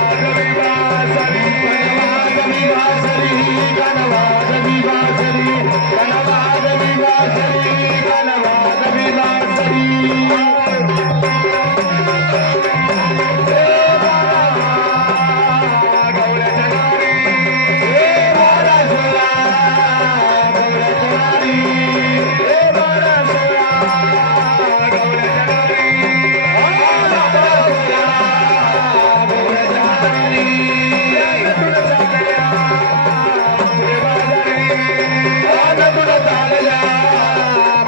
Thank yeah. you.